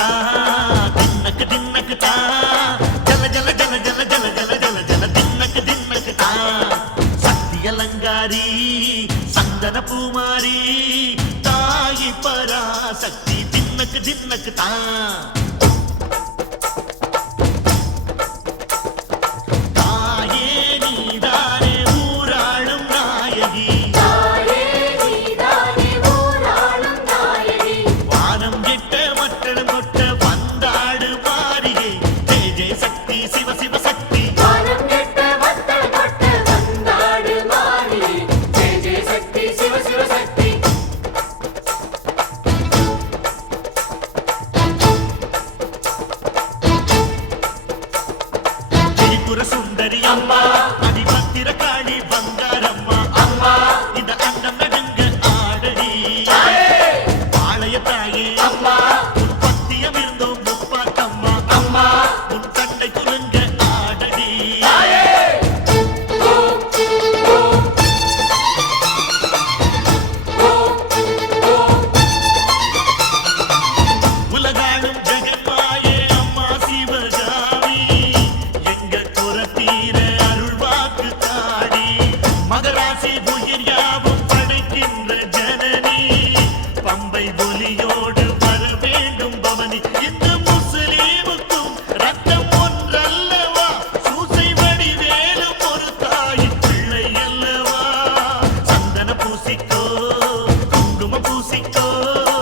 తా తిన్నక తిన్నక తా జల జల జల జల జల జల జల జల తిన్నక తిన్నక తా సత్య లంగారి సందన పూమారి తాయి పరాశక్తి తిన్నక తిన్నక తా சுந்தரி அம்மா அதிபத்திர காளி பங்காரம்மா Oh.